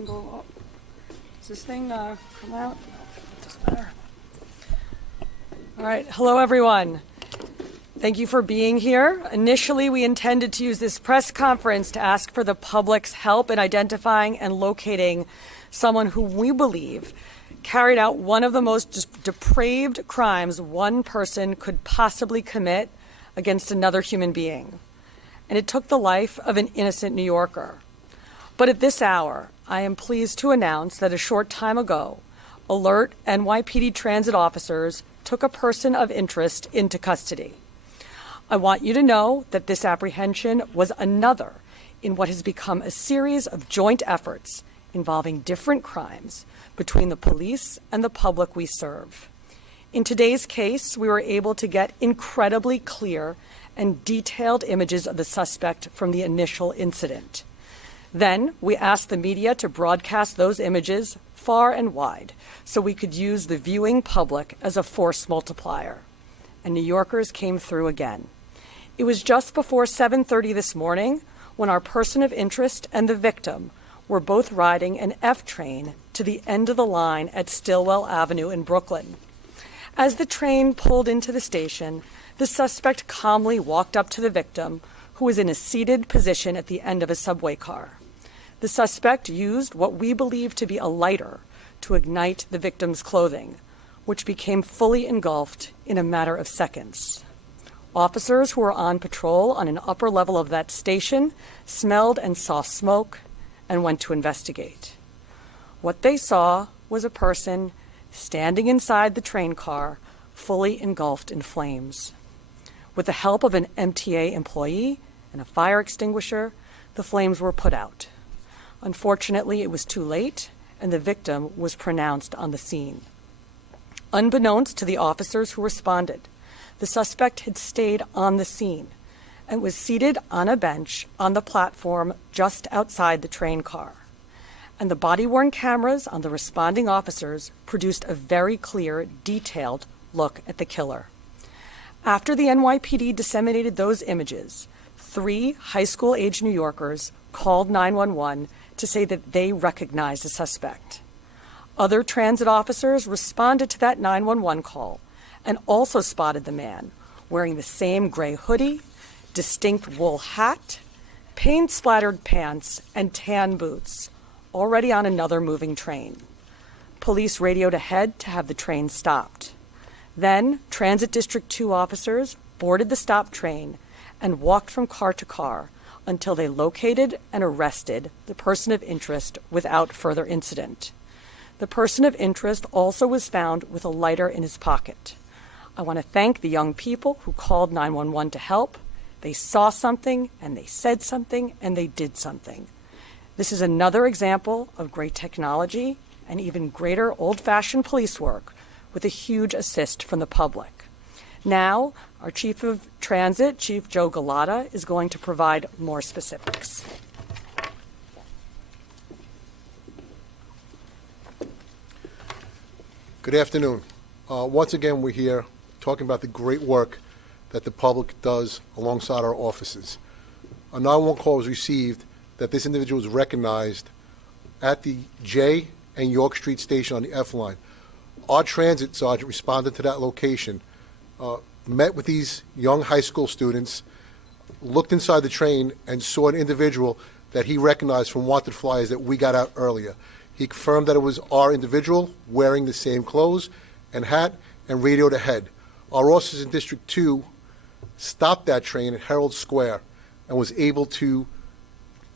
thing go up? Does this thing come out? It doesn't matter. All right. Hello, everyone. Thank you for being here. Initially, we intended to use this press conference to ask for the public's help in identifying and locating someone who we believe carried out one of the most depraved crimes one person could possibly commit against another human being. And it took the life of an innocent New Yorker. But at this hour, I am pleased to announce that a short time ago, alert NYPD transit officers took a person of interest into custody. I want you to know that this apprehension was another in what has become a series of joint efforts involving different crimes between the police and the public we serve. In today's case, we were able to get incredibly clear and detailed images of the suspect from the initial incident. Then we asked the media to broadcast those images far and wide so we could use the viewing public as a force multiplier. And New Yorkers came through again. It was just before 7:30 this morning when our person of interest and the victim were both riding an F train to the end of the line at Stillwell Avenue in Brooklyn. As the train pulled into the station, the suspect calmly walked up to the victim, who was in a seated position at the end of a subway car. The suspect used what we believe to be a lighter to ignite the victim's clothing, which became fully engulfed in a matter of seconds. Officers who were on patrol on an upper level of that station smelled and saw smoke and went to investigate. What they saw was a person standing inside the train car, fully engulfed in flames. With the help of an MTA employee and a fire extinguisher, the flames were put out. Unfortunately, it was too late, and the victim was pronounced on the scene. Unbeknownst to the officers who responded, the suspect had stayed on the scene and was seated on a bench on the platform just outside the train car. And the body-worn cameras on the responding officers produced a very clear, detailed look at the killer. After the NYPD disseminated those images, 3 high school-age New Yorkers called 911 to say that they recognized the suspect. Other transit officers responded to that 911 call and also spotted the man wearing the same gray hoodie, distinct wool hat, paint-splattered pants, and tan boots, already on another moving train. Police radioed ahead to have the train stopped. Then, Transit District 2 officers boarded the stopped train and walked from car to car until they located and arrested the person of interest without further incident. The person of interest also was found with a lighter in his pocket. I want to thank the young people who called 911 to help. They saw something, and they said something, and they did something. This is another example of great technology and even greater old-fashioned police work with a huge assist from the public. Now, our Chief of Transit, Chief Joe Galata, is going to provide more specifics. Good afternoon. Once again, we're here talking about the great work that the public does alongside our offices. A 911 call was received that this individual was recognized at the J and York Street station on the F line. Our transit sergeant responded to that location, met with these young high school students, looked inside the train, and saw an individual that he recognized from wanted flyers that we got out earlier. He confirmed that it was our individual wearing the same clothes and hat and radioed ahead. Our officers in District 2 stopped that train at Herald Square and was able to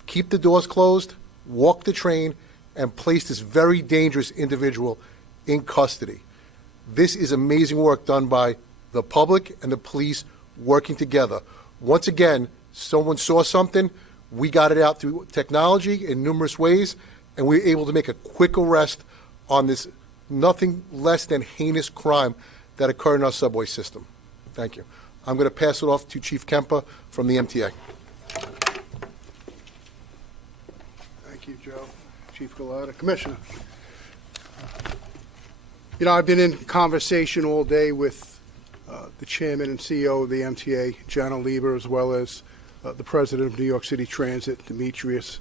keep the doors closed, walk the train, and place this very dangerous individual in custody. This is amazing work done by the public and the police working together. Once again, someone saw something, we got it out through technology in numerous ways, and we were able to make a quick arrest on this nothing less than heinous crime that occurred in our subway system. Thank you. I'm going to pass it off to Chief Kemper from the MTA. Thank you, Joe. Chief Galata. Commissioner. You know, I've been in conversation all day with the chairman and CEO of the MTA, John Lieber, as well as the president of New York City Transit, Demetrius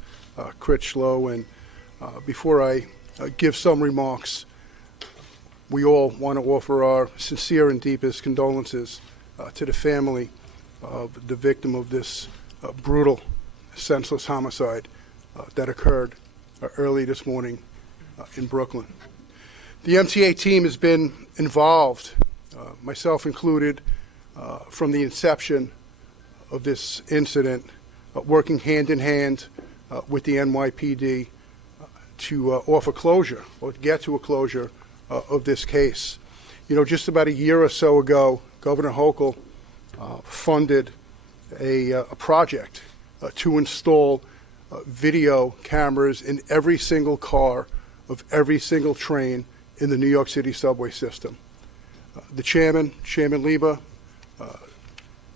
Critchlow, and Before I give some remarks, we all want to offer our sincere and deepest condolences to the family of the victim of this brutal, senseless homicide that occurred early this morning in Brooklyn. The MTA team has been involved, myself included, from the inception of this incident, working hand in hand with the NYPD to offer closure or get to a closure of this case. You know, just about a year or so ago, Governor Hochul funded a project to install video cameras in every single car of every single train in the New York City subway system. The chairman, Chairman Liba,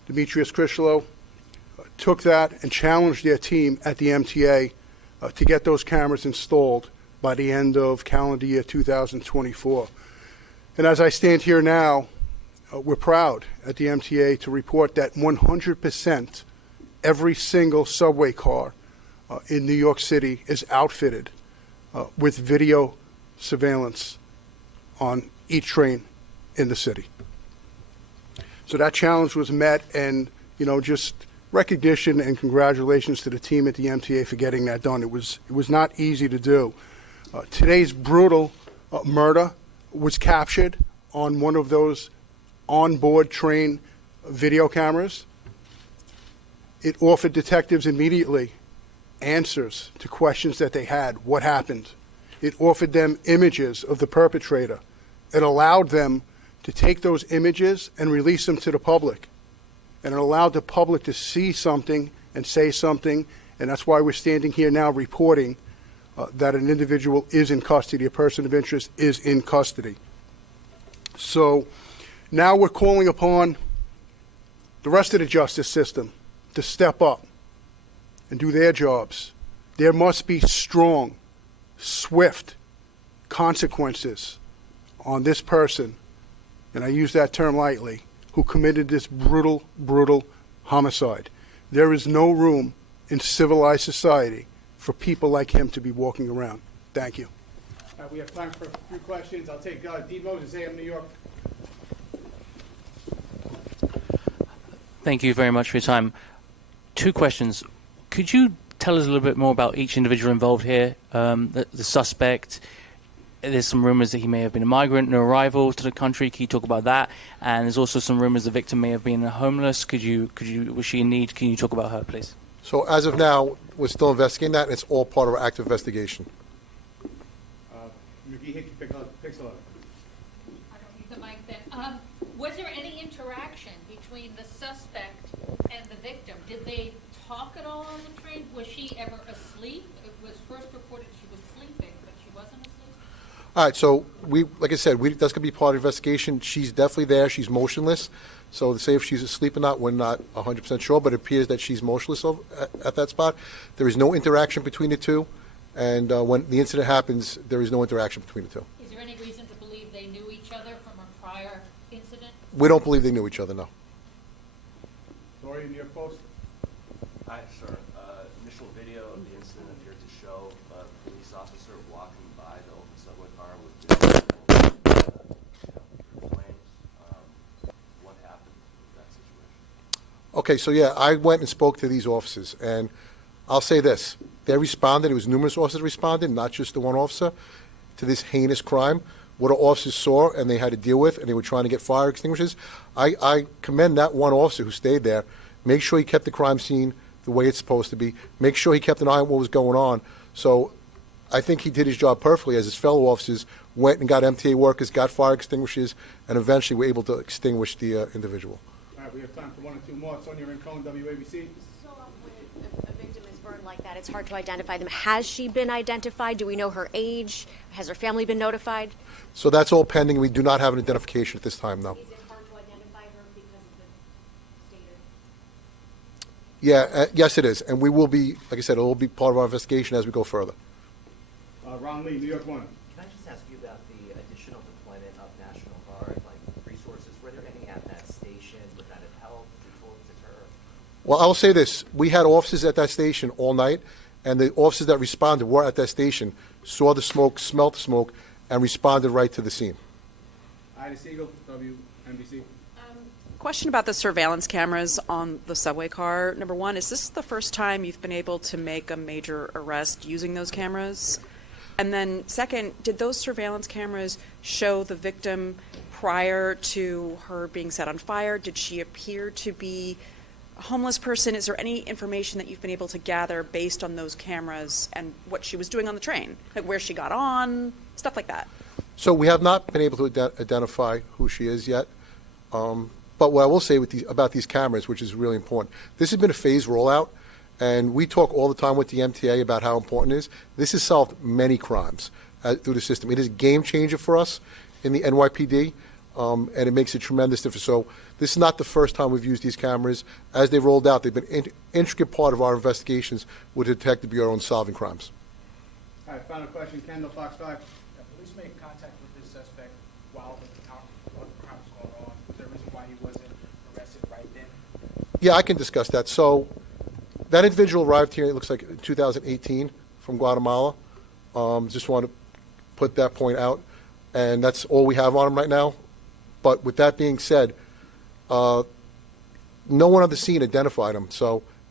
Demetrius Krishlow, took that and challenged their team at the MTA to get those cameras installed by the end of calendar year 2024. And as I stand here now, we're proud at the MTA to report that 100% every single subway car in New York City is outfitted with video surveillance on each train in the city. So that challenge was met, and just recognition and congratulations to the team at the MTA for getting that done. It was not easy to do. Today's brutal murder was captured on one of those onboard train video cameras. It offered detectives immediately answers to questions that they had. What happened? It offered them images of the perpetrator. It allowed them to take those images and release them to the public. And it allowed the public to see something and say something, and that's why we're standing here now reporting that an individual is in custody, a person of interest is in custody. So now we're calling upon the rest of the justice system to step up and do their jobs. There must be strong, swift consequences on this person, and I use that term lightly, who committed this brutal, brutal homicide. There is no room in civilized society for people like him to be walking around. Thank you. We have time for a few questions. I'll take Dean Moses, AM New York. Thank you very much for your time. Two questions. Could you tell us a little bit more about each individual involved here? The suspect, there's some rumors that he may have been a migrant, new arrival to the country. Can you talk about that? And there's also some rumors the victim may have been homeless. Was she in need? Can you talk about her, please? So as of now, we're still investigating that, and it's all part of our active investigation. McGee Hickey, Pixel. I don't need the mic then. Was there any interaction between the suspect and the victim? Did they talk at all on the train? Was she ever asleep? It was first reported she was sleeping, but she wasn't asleep? All right, so like I said, that's going to be part of the investigation. She's definitely there. She's motionless. So to say if she's asleep or not, we're not 100% sure, but it appears that she's motionless at that spot. There is no interaction between the two, and when the incident happens, there is no interaction between the two. Is there any reason to believe they knew each other from a prior incident? We don't believe they knew each other, no. Tori, New York Post. Hi, sir. Initial video of the incident appeared to show a police officer walking by the open subway car with flames. What happened in that situation? Okay, so yeah, I went and spoke to these officers, and I'll say this. They responded. It was numerous officers responded, not just the one officer, to this heinous crime. What our officers saw and they had to deal with, and they were trying to get fire extinguishers. I commend that one officer who stayed there. Make sure he kept the crime scene the way it's supposed to be. Make sure he kept an eye on what was going on. So I think he did his job perfectly as his fellow officers went and got MTA workers, got fire extinguishers, and eventually were able to extinguish the individual. All right, we have time for one or two more. Sonia Rincon, WABC. So when a victim is burned like that, it's hard to identify them. Has she been identified? Do we know her age? Has her family been notified? So that's all pending. We do not have an identification at this time, no. Is it hard to identify her because of the stated? Yeah, yes, it is. And we will be, like I said, it will be part of our investigation as we go further. Ron Lee, New York One. Can I just ask you about the additional deployment of National Guard, like resources? Were there any at that station? Would that have helped? Did it deter? Well, I will say this. We had officers at that station all night, and the officers that responded were at that station, saw the smoke, smelt the smoke, and responded right to the scene. Ida Siegel, WNBC. Question about the surveillance cameras on the subway car. Number one, is this the first time you've been able to make a major arrest using those cameras? And then second, did those surveillance cameras show the victim prior to her being set on fire? Did she appear to be a homeless person? Is there any information that you've been able to gather based on those cameras and what she was doing on the train? Like where she got on, stuff like that? So we have not been able to identify who she is yet. But what I will say about these cameras, which is really important, this has been a phased rollout, and we talk all the time with the MTA about how important it is. This has solved many crimes through the system. It is a game changer for us in the NYPD, and it makes a tremendous difference. So this is not the first time we've used these cameras. As they rolled out, they've been an intricate part of our investigations with the Detective Bureau in solving crimes. All right, final question, Kendall, Fox 5. Police made contact with this suspect while the crime was going on. Was there a reason why he wasn't arrested right then? Yeah, I can discuss that. So that individual arrived here, it looks like in 2018 from Guatemala. Just want to put that point out. And that's all we have on him right now. But with that being said, no one on the scene identified him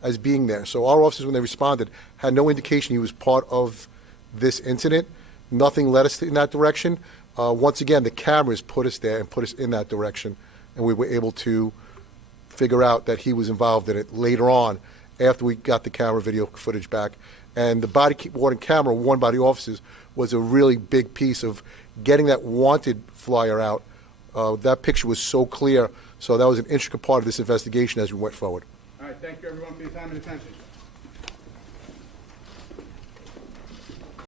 as being there. So our officers, when they responded, had no indication he was part of this incident. Nothing led us in that direction. Once again, the cameras put us there and put us in that direction, and we were able to figure out that he was involved in it later on after we got the camera video footage back. And the body-worn camera worn by the officers was a really big piece of getting that wanted flyer out. That picture was so clear, so that was an intricate part of this investigation as we went forward. All right, thank you everyone for your time and attention.